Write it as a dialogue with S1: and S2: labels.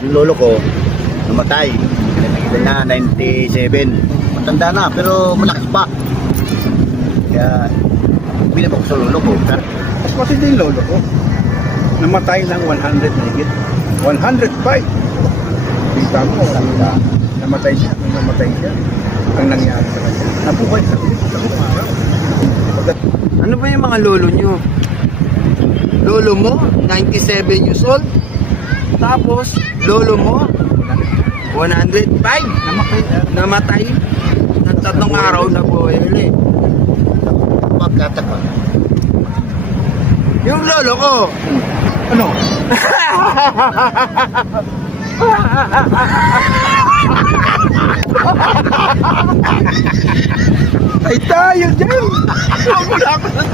S1: Yung lolo ko, namatay. Na 97. Matanda na, pero malakas pa. Kaya, binabak ko sa lolo ko.
S2: Mas matindi yung lolo ko. Namatay ng 100 na higit. 105. Kita mo, namatay siya. Nung namatay siya, ang nangyari sa kanya. Nabuhay sa araw.
S3: Ano ba yung mga lolo nyo? Lolo mo, 97 years old. Tapos, lolo mo, 105.
S2: Namatay. ah,
S3: Namatay. Ng tatlong araw na buhay ulit.
S1: Pagkatakwa.
S3: Yung lolo ko,
S2: Ano?
S3: ay tayo dyan. Wala ko ng